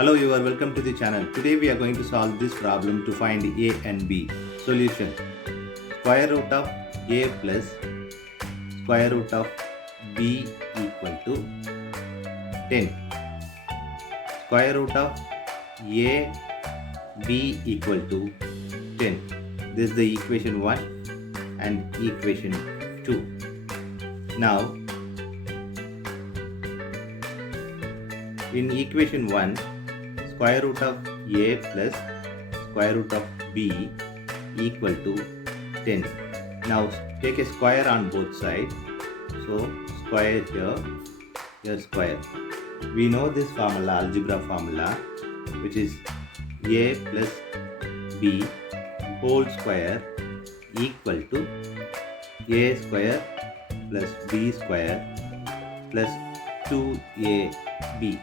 Hello, you are welcome to the channel. Today we are going to solve this problem to find a and b. Solution: square root of a plus square root of b equal to 10. Square root of a b equal to 10. This is the equation 1 and equation 2. Now in equation 1, square root of a plus square root of b equal to 10. Now take a square on both sides. So square here square. We know this formula, algebra formula, which is a plus b whole square equal to a square plus b square plus 2ab.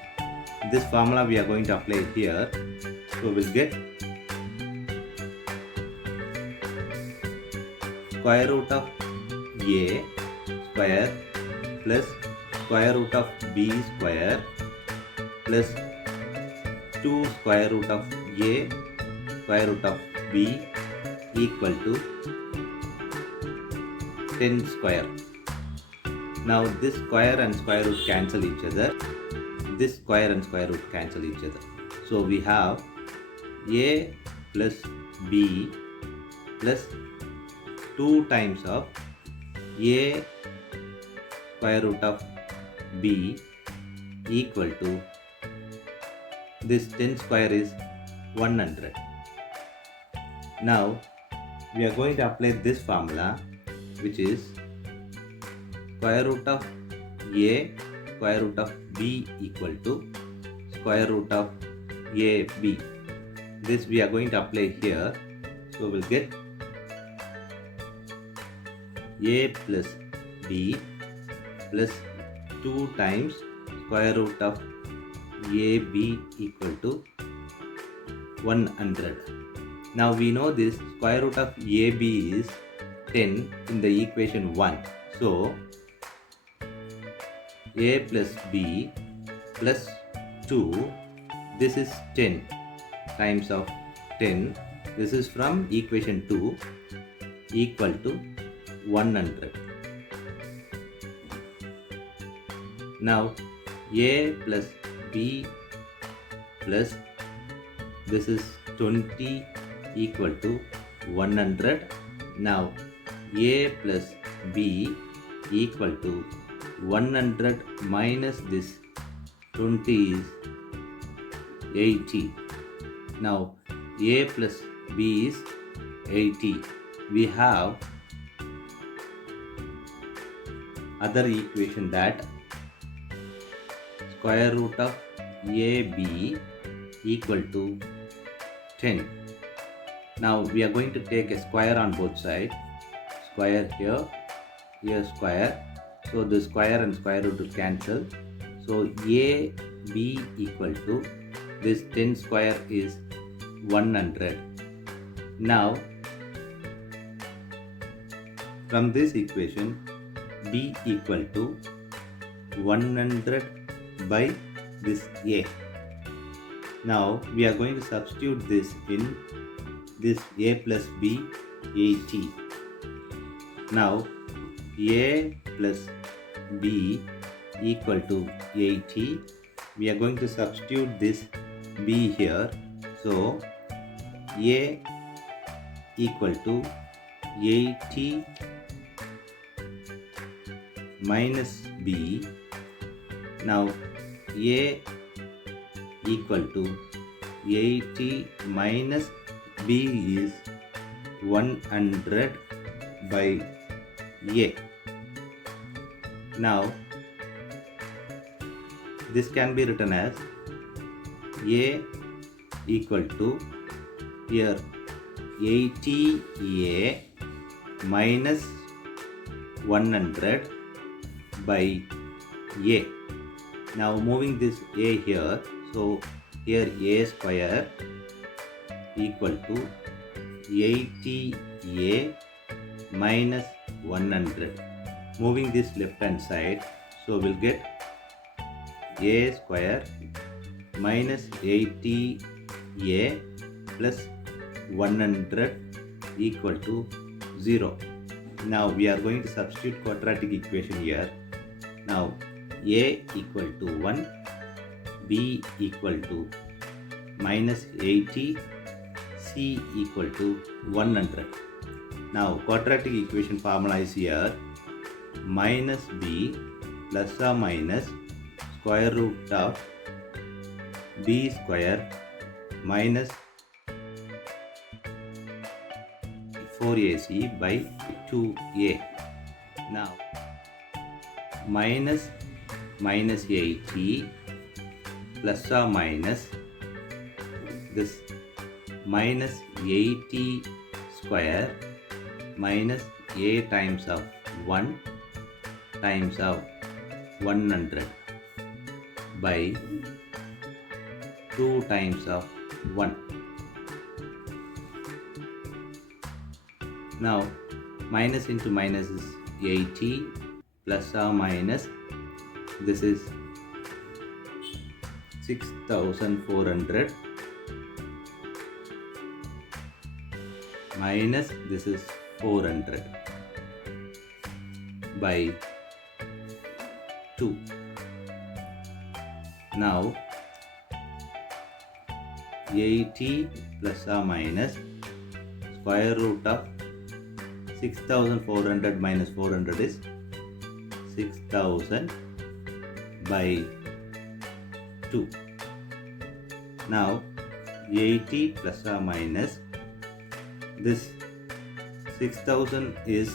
This formula we are going to apply here. So we'll get square root of a square plus square root of b square plus 2 square root of a square root of b equal to 10 square. Now this square and square root cancel each other. This square and square root cancel each other. So we have a plus b plus 2 times of a square root of b equal to, this 10 square is 100. Now we are going to apply this formula, which is square root of a square root of b equal to square root of ab. This we are going to apply here. So we'll get a plus b plus 2 times square root of ab equal to 100. Now we know this square root of ab is 10 in the equation 1. So a plus b plus 2, this is 10 times of 10, this is from equation 2, equal to 100. Now a plus b plus, this is 20 equal to 100. Now a plus b equal to 100 minus this 20 is 80. Now a plus b is 80. We have other equation that square root of ab equal to 10. Now we are going to take a square on both sides. Square here square. So the square and square root will cancel. So a b equal to, this 10 square is 100. Now from this equation, b equal to 100 by this a. Now we are going to substitute this in this a plus b, 80. Now a plus b equal to 80. We are going to substitute this b here. So a equal to 80 minus b. Now a equal to 80 minus b is 100 by a. Now this can be written as a equal to, here 80a minus 100 by a. Now moving this a here, so here a square equal to 80a minus 100. Moving this left hand side, so we'll get a square minus 80a plus 100 equal to 0. Now we are going to substitute quadratic equation here. Now a equal to 1, b equal to minus 80, c equal to 100. Now quadratic equation formula is here: minus b plus or minus square root of b square minus 4ac by 2a. Now minus 80 plus or minus this minus 80 square minus a times of 1 times of 100 by 2 times of 1. Now minus into minus is 80 plus or minus this is 6400 minus this is 400 by 2. Now 80 plus or minus square root of 6400 minus 400 is 6000 by 2. Now 80 plus or minus this 6000 is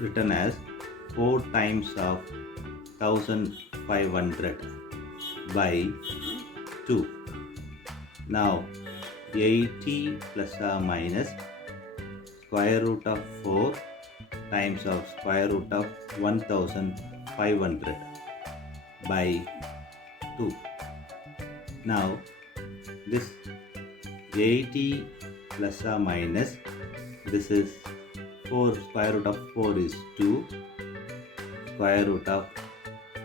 written as 4 times of 1500 by 2. Now 80 plus or minus square root of 4 times of square root of 1500 by 2. Now this 80 plus or minus this is 4 square root of 4 is 2 square root of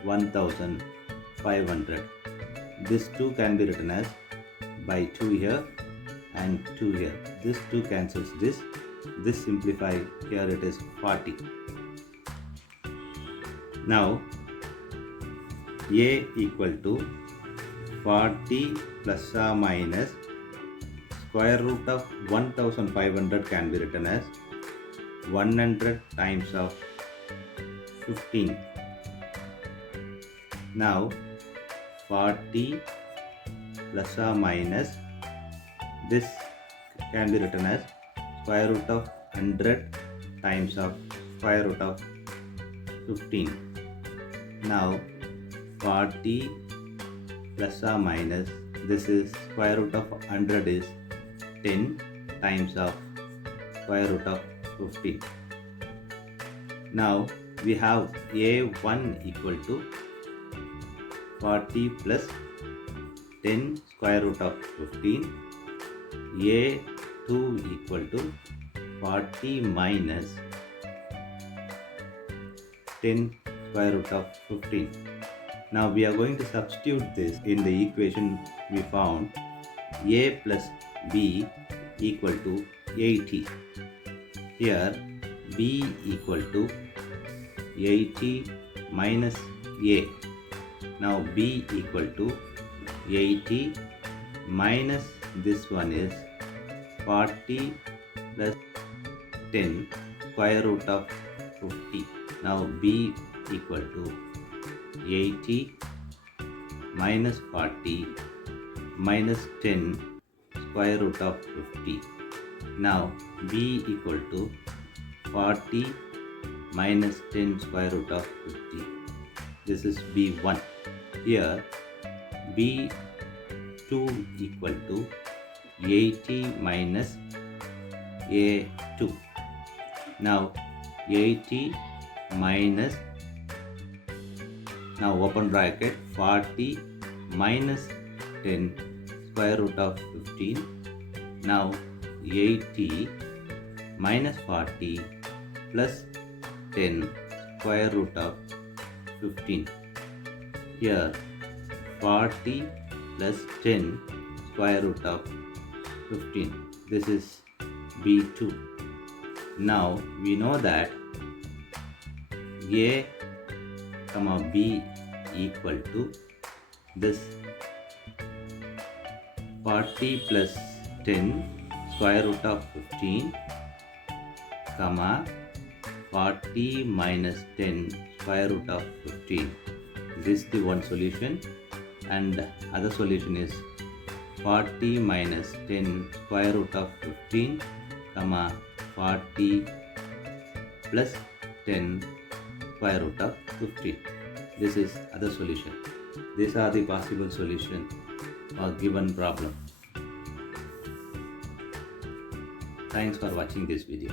1500. This 2 can be written as by 2 here and 2 here. This 2 cancels this. This simplify, here it is 40. Now a equal to 40 plus or minus square root of 1500 can be written as 100 times of 15. Now 40 plus or minus this can be written as square root of 100 times of square root of 15. Now 40 plus or minus this is square root of 100 is 10 times of square root of 15. Now we have a1 equal to 40 plus 10 square root of 15. a2 equal to 40 minus 10 square root of 15. Now we are going to substitute this in the equation we found. A plus b equal to 80. Here b equal to 80 minus a. Now b equal to 80 minus this one is 40 plus 10 square root of 50. Now b equal to 80 minus 40 minus 10 square root of 50. Now b equal to 40 minus 10 square root of 50. This is b1. Here b2 equal to 80 minus a2. Now 80 minus, now open bracket, 40 minus 10 square root of 15. Now 80 minus 40 plus 10 square root of 15. Here 40 plus 10 square root of 15. This is B2. Now we know that A comma B equal to this 40 plus 10 square root of 15 comma 40 minus 10 square root of 15. This is the one solution, and other solution is 40 minus 10 square root of 15 comma 40 plus 10 square root of 15. This is other solution. These are the possible solutions for given problem. Thanks for watching this video.